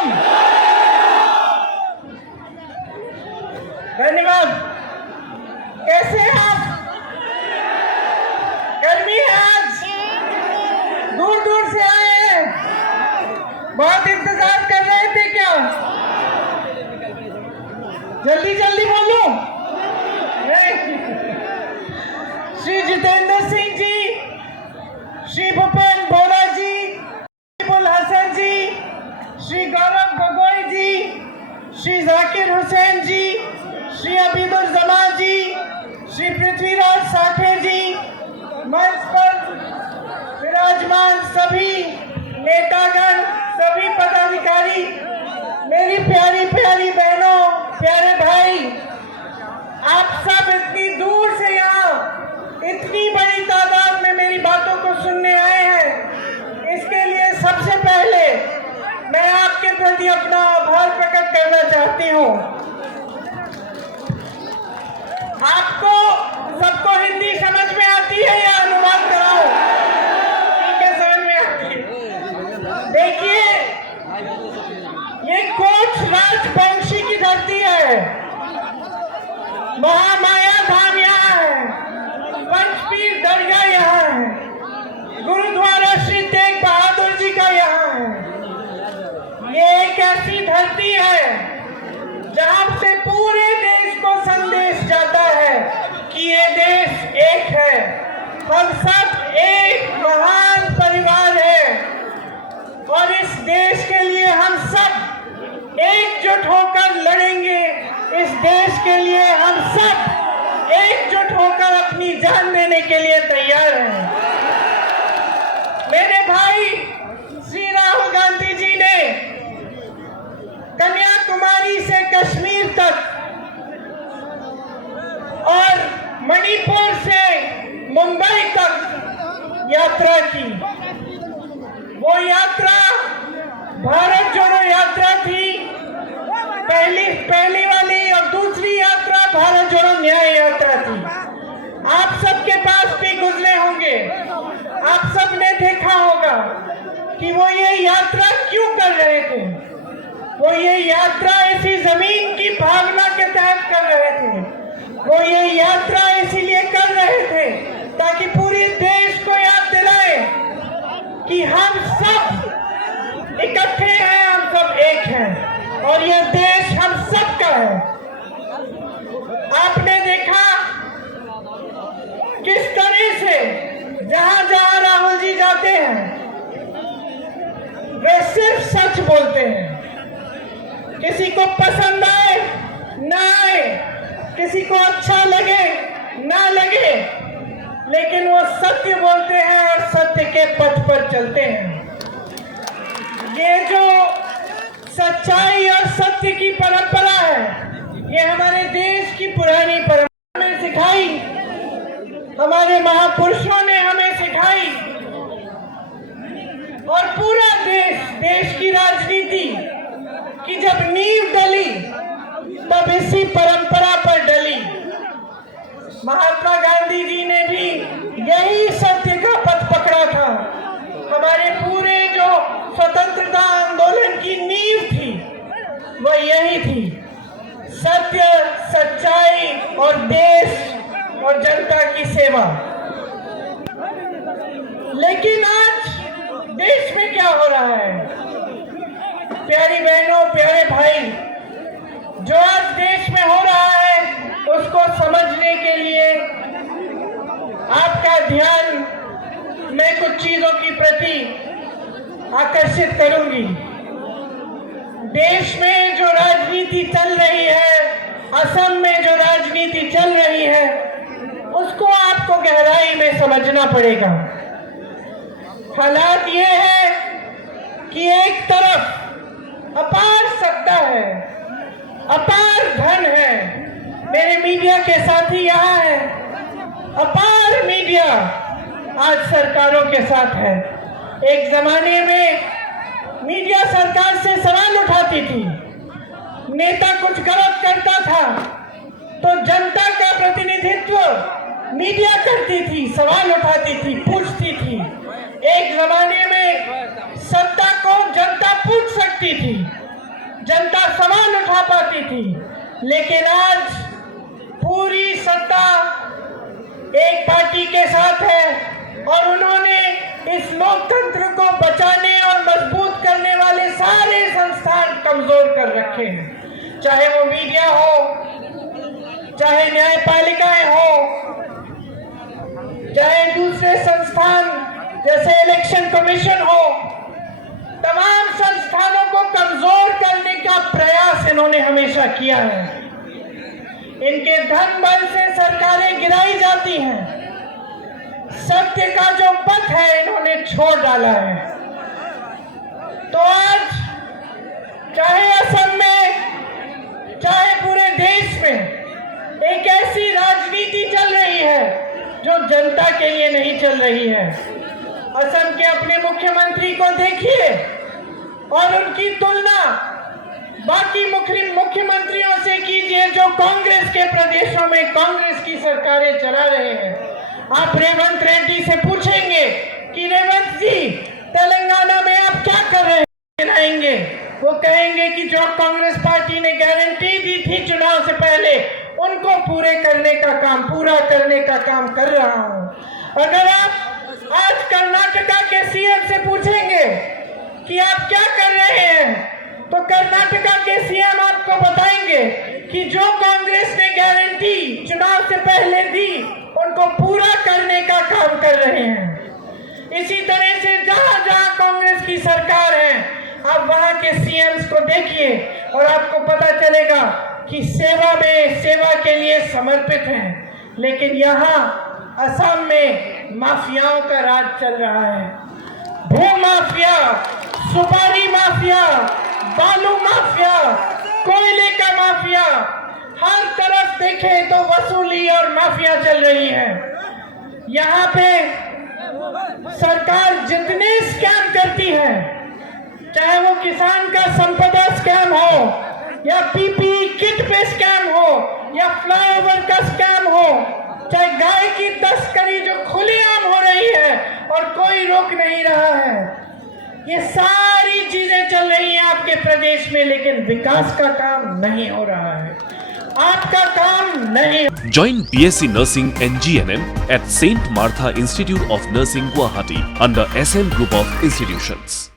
मातरम। धन्यवाद। कैसे हैं आप? गर्मी है आज, दूर दूर से आए हैं, बहुत इंतजार कर रहे थे क्या? जल्दी जल्दी बोलूं? श्री जितेंद्र सिंह जी, श्री भूपेन बोरा जी, बुल हसन जी, श्री गौरव गोगोई जी, श्री जाकिर हुसैन जी, श्री अबीदुल जमा जी, श्री पृथ्वीराज साठे जी, मंच पर विराजमान सभी नेतागण, सभी पदाधिकारी, मेरी प्यारी प्यारी बहनों, प्यारे भाई, आप सब इतनी दूर से यहाँ इतनी बड़ी तादाद में मेरी बातों को सुनने आए हैं, इसके लिए सबसे पहले मैं आपके प्रति अपना आभार प्रकट करना चाहती हूँ। आपको सबको हिंदी समझ में आती है या अनुवाद कराओ? ठीक है, समझ में आती है। देखिए, ये कोच राजवंशी की धरती है, महामाया धाम यहाँ है, पंचपीर दरगाह यहाँ है, गुरुद्वारा श्री तेग बहादुर जी का यहाँ है। ये एक ऐसी धरती है जहाँ से पूरे देश को संदेश जाता है कि ये देश एक है, हम सब एक महान परिवार है और इस देश के लिए हम सब एकजुट होकर लड़ेंगे। इस देश के लिए हम सब एकजुट होकर अपनी जान देने के लिए तैयार हैं। मेरे भाई श्री राहुल गांधी जी ने कन्याकुमारी से कश्मीर तक और मणिपुर से मुंबई तक यात्रा की। वो यात्रा भारत जोड़ो यात्रा थी, पहली वाली, और दूसरी यात्रा भारत जोड़ो न्याय यात्रा थी। आप सबके पास भी गुजरे होंगे, आप सबने देखा होगा कि वो ये यात्रा क्यों कर रहे थे। वो ये यात्रा ऐसी जमीन की भावना के तहत कर रहे थे। वो ये यात्रा इसीलिए कर रहे थे ताकि पूरे देश को याद दिलाए कि हम सब इकट्ठे हैं, हम सब एक हैं और यह देश हम सब का है। आपने देखा किस तरह से जहां जहां राहुल जी जाते हैं वे सिर्फ सच बोलते हैं। किसी को पसंद आए ना आए, किसी को अच्छा लगे ना लगे, लेकिन वो सत्य बोलते हैं और सत्य के पथ पर चलते हैं। ये जो सच्चाई और सत्य की परंपरा है, ये हमारे देश की पुरानी परंपरा में सिखाई, हमारे महापुरुषों ने हमें सिखाई और पूरा देश की राजनीति कि जब नींव डली तब इसी परंपरा पर डली। महात्मा गांधी जी ने भी यही सत्य का पथ पकड़ा था। हमारे पूरे जो स्वतंत्रता आंदोलन की नींव थी वह यही थी, सत्य, सच्चाई और देश और जनता की सेवा। लेकिन आज देश में क्या हो रहा है? प्यारी बहनों, प्यारे भाई, जो आज देश में हो रहा है उसको समझने के लिए आपका ध्यान मैं कुछ चीजों की प्रति आकर्षित करूंगी। देश में जो राजनीति चल रही है, असम में जो राजनीति चल रही है, उसको आपको गहराई में समझना पड़ेगा। हालात ये है कि एक तरफ अपार सत्ता है, अपार धन है, मेरे मीडिया के साथी यहाँ हैं, अपार मीडिया आज सरकारों के साथ है। एक जमाने में मीडिया सरकार से सवाल उठाती थी, नेता कुछ गलत करता था तो जनता का प्रतिनिधित्व मीडिया करती थी, सवाल उठाती थी, पूछती थी। एक जमाने में सत्ता को जनता पूछ सकती थी, जनता सवाल उठा पाती थी, लेकिन आज पूरी सत्ता एक पार्टी के साथ है और उन्होंने इस लोकतंत्र को बचाने और मजबूत करने वाले सारे संस्थान कमजोर कर रखे हैं, चाहे वो मीडिया हो, चाहे न्यायपालिकाएं हो, चाहे दूसरे संस्थान जैसे इलेक्शन कमीशन हो। तमाम संस्थानों को कमजोर करने का प्रयास इन्होंने हमेशा किया है। इनके धन बल से सरकारें गिराई जाती हैं। सत्य का जो पथ है इन्होंने छोड़ डाला है। तो आज चाहे असम में, चाहे पूरे देश में एक ऐसी राजनीति चल रही है जो जनता के लिए नहीं चल रही है। असम के अपने मुख्यमंत्री को देखिए और उनकी तुलना बाकी मुख्यमंत्रियों से कीजिए जो कांग्रेस के प्रदेशों में कांग्रेस की सरकारें चला रहे हैं। आप रेवंत रेड्डी से पूछेंगे कि रेवंत जी तेलंगाना में आप क्या कर रहे हैं, वो कहेंगे कि जो कांग्रेस पार्टी ने गारंटी दी थी चुनाव से पहले उनको पूरा करने का काम कर रहा हूं। अगर आप आज कर्नाटका के सीएम से पूछेंगे कि आप क्या कर रहे हैं, तो कर्नाटका के सीएम आपको बताएंगे कि जो कांग्रेस ने गारंटी चुनाव से पहले दी उनको पूरा करने का काम कर रहे हैं। इसी तरह से जहां जहां कांग्रेस की सरकार है आप वहां के सीएम्स को देखिए और आपको पता चलेगा कि सेवा के लिए समर्पित हैं। लेकिन यहाँ असम में माफियाओं का राज चल रहा है। भू माफिया, सुपारी माफिया, बालू माफिया, कोयले का माफिया, हर तरफ देखे तो वसूली और माफिया चल रही है। यहाँ पे सरकार जितने स्कैम करती है, चाहे वो किसान का संपदा स्कैम हो या पीपीई किट पे स्कैम हो या फ्लाईओवर का स्कैम हो, चाहे गाय की तस्करी जो खुलेआम हो रही है और कोई रोक नहीं रहा है, ये सारी चीजें चल रही हैं आपके प्रदेश में, लेकिन विकास का काम नहीं हो रहा है, आपका काम नहीं। Join BSc Nursing and GNM at Saint Martha Institute of Nursing, Guwahati under SM Group of Institutions.